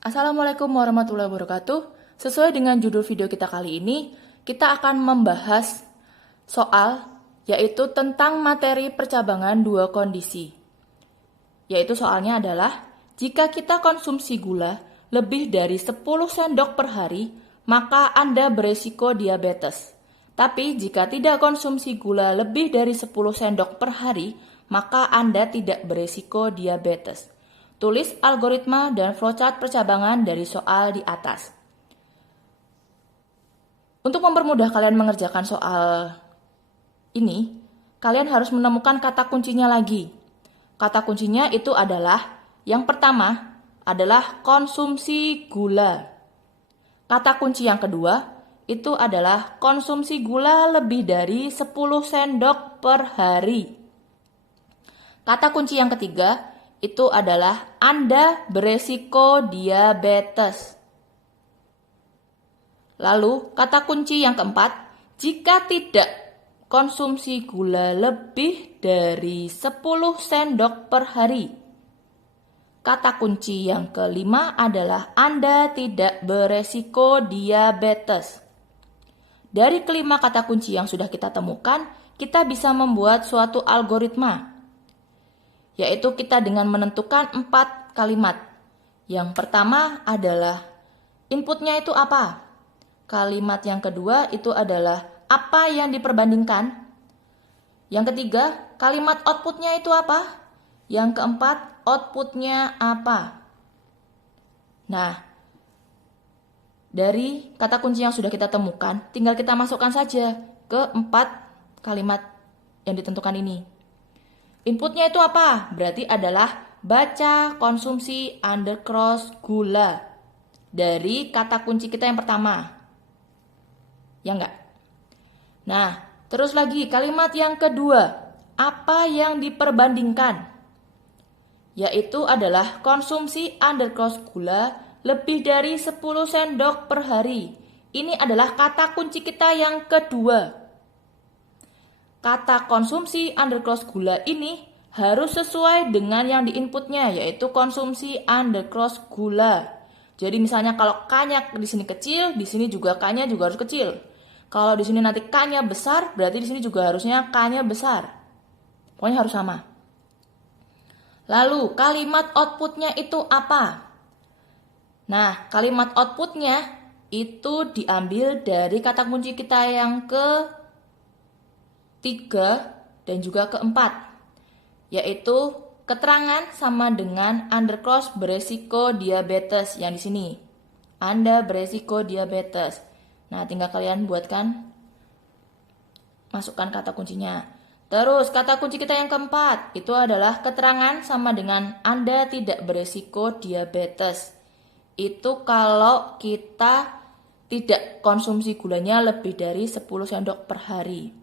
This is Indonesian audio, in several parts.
Assalamualaikum warahmatullahi wabarakatuh. Sesuai dengan judul video kita kali ini, kita akan membahas soal yaitu tentang materi percabangan dua kondisi. Yaitu soalnya adalah, jika kita konsumsi gula lebih dari 10 sendok per hari, maka Anda beresiko diabetes. Tapi jika tidak konsumsi gula lebih dari 10 sendok per hari, maka Anda tidak beresiko diabetes. Tulis algoritma dan flowchart percabangan dari soal di atas. Untuk mempermudah kalian mengerjakan soal ini, kalian harus menemukan kata kuncinya lagi. Kata kuncinya itu adalah, yang pertama adalah konsumsi gula. Kata kunci yang kedua itu adalah konsumsi gula lebih dari 10 sendok per hari. Kata kunci yang ketiga itu adalah Anda beresiko diabetes. Lalu, kata kunci yang keempat, jika tidak konsumsi gula lebih dari 10 sendok per hari. Kata kunci yang kelima adalah Anda tidak beresiko diabetes. Dari kelima kata kunci yang sudah kita temukan, kita bisa membuat suatu algoritma, yaitu kita dengan menentukan 4 kalimat. Yang pertama adalah inputnya itu apa? Kalimat yang kedua itu adalah apa yang diperbandingkan? Yang ketiga, kalimat outputnya itu apa? Yang keempat, outputnya apa? Nah, dari kata kunci yang sudah kita temukan, tinggal kita masukkan saja ke 4 kalimat yang ditentukan ini. Inputnya itu apa? Berarti adalah baca konsumsi undercross gula dari kata kunci kita yang pertama. Ya enggak? Nah, terus lagi kalimat yang kedua. Apa yang diperbandingkan? Yaitu adalah konsumsi undercross gula lebih dari 10 sendok per hari. Ini adalah kata kunci kita yang kedua. Kata konsumsi undercross gula ini harus sesuai dengan yang diinputnya, yaitu konsumsi undercross gula. Jadi misalnya kalau K-nya di sini kecil, di sini juga K-nya juga harus kecil. Kalau di sini nanti K-nya besar, berarti di sini juga harusnya K-nya besar. Pokoknya harus sama. Lalu kalimat outputnya itu apa? Nah, kalimat outputnya itu diambil dari kata kunci kita yang ketiga dan juga keempat, yaitu keterangan sama dengan undercross beresiko diabetes yang di sini. Anda beresiko diabetes. Nah, tinggal kalian buatkan, masukkan kata kuncinya. Terus kata kunci kita yang keempat itu adalah keterangan sama dengan Anda tidak beresiko diabetes. Itu kalau kita tidak konsumsi gulanya lebih dari 10 sendok per hari.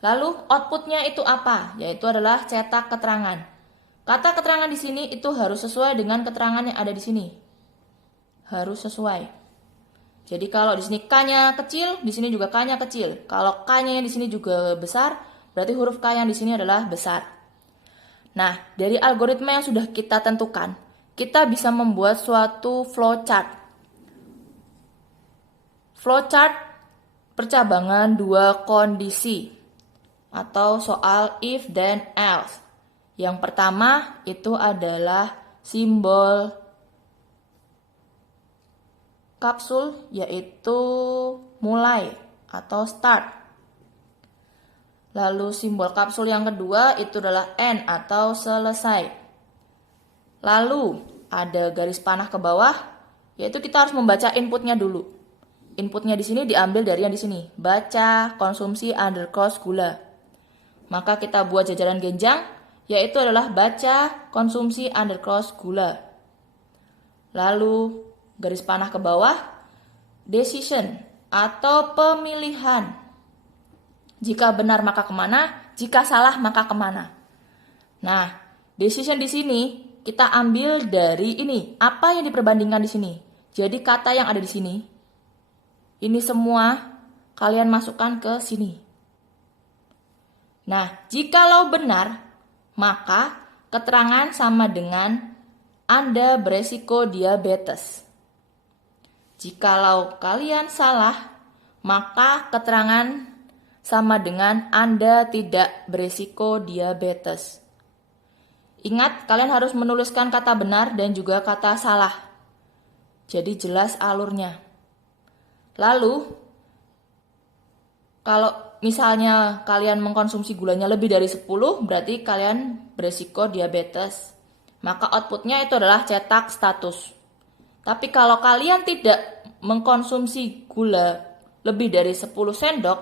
Lalu outputnya itu apa? Yaitu adalah cetak keterangan. Kata keterangan di sini itu harus sesuai dengan keterangan yang ada di sini. Harus sesuai. Jadi kalau di sini K-nya kecil, di sini juga K-nya kecil. Kalau K-nya yang di sini juga besar, berarti huruf K yang di sini adalah besar. Nah, dari algoritma yang sudah kita tentukan, kita bisa membuat suatu flowchart. Flowchart percabangan dua kondisi atau soal if then else. Yang pertama itu adalah simbol kapsul, yaitu mulai atau start. Lalu simbol kapsul yang kedua itu adalah end atau selesai. Lalu ada garis panah ke bawah, yaitu kita harus membaca inputnya dulu. Inputnya di sini diambil dari yang di sini, baca konsumsi undercross gula. Maka kita buat jajaran genjang, yaitu adalah baca konsumsi undercross gula. Lalu garis panah ke bawah, decision atau pemilihan. Jika benar maka kemana, jika salah maka kemana. Nah, decision di sini kita ambil dari ini. Apa yang diperbandingkan di sini? Jadi kata yang ada di sini, ini semua kalian masukkan ke sini. Nah, jikalau benar, maka keterangan sama dengan Anda beresiko diabetes. Jikalau kalian salah, maka keterangan sama dengan Anda tidak beresiko diabetes. Ingat, kalian harus menuliskan kata benar dan juga kata salah. Jadi jelas alurnya. Lalu, kalau misalnya kalian mengkonsumsi gulanya lebih dari 10, berarti kalian beresiko diabetes. Maka outputnya itu adalah cetak status. Tapi kalau kalian tidak mengkonsumsi gula lebih dari 10 sendok,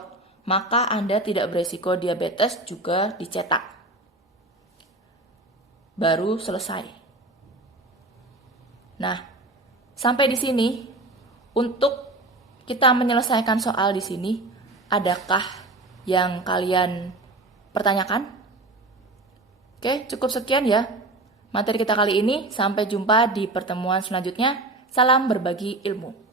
maka Anda tidak beresiko diabetes, juga dicetak. Baru selesai. Nah, sampai di sini untuk kita menyelesaikan soal di sini, adakah yang kalian pertanyakan? Oke, cukup sekian ya materi kita kali ini. Sampai jumpa di pertemuan selanjutnya. Salam berbagi ilmu.